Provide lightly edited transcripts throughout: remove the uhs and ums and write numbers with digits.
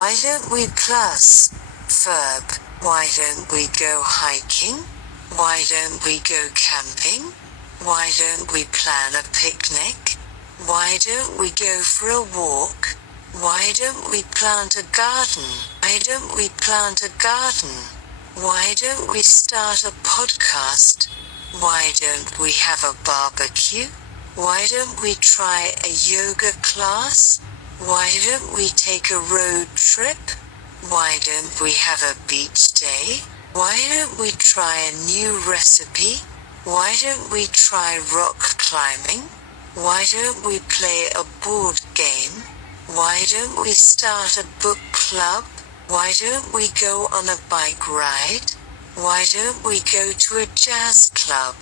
Why don't we plus verb? Why don't we go hiking? Why don't we go camping? Why don't we plan a picnic? Why don't we go for a walk? Why don't we plant a garden? Why don't we plant a garden? Why don't we start a podcast? Why don't we have a barbecue? Why don't we try a yoga class? Why don't we take a road trip? Why don't we have a beach day? Why don't we try a new recipe? Why don't we try rock climbing? Why don't we play a board game? Why don't we start a book club? Why don't we go on a bike ride? Why don't we go to a jazz club?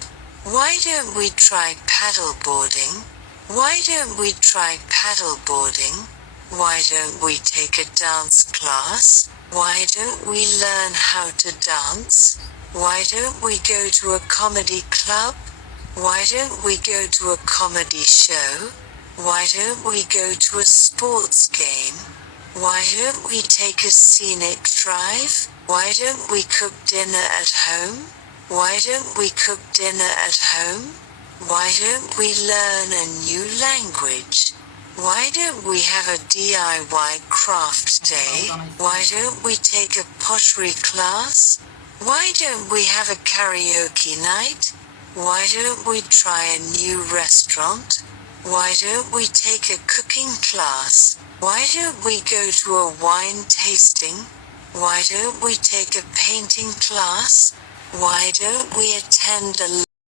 Why don't we try paddleboarding? Why don't we try paddleboarding? Why don't we take a dance class? Why don't we learn how to dance? Why don't we go to a comedy club? Why don't we go to a comedy show? Why don't we go to a sports game? Why don't we take a scenic drive? Why don't we cook dinner at home? Why don't we cook dinner at home? Why don't we learn a new language? Why don't we have a DIY craft day? Why don't we take a pottery class? Why don't we have a karaoke night? Why don't we try a new restaurant? Why don't we take a cooking class? Why don't we go to a wine tasting? Why don't we take a painting class? Why don't we attend a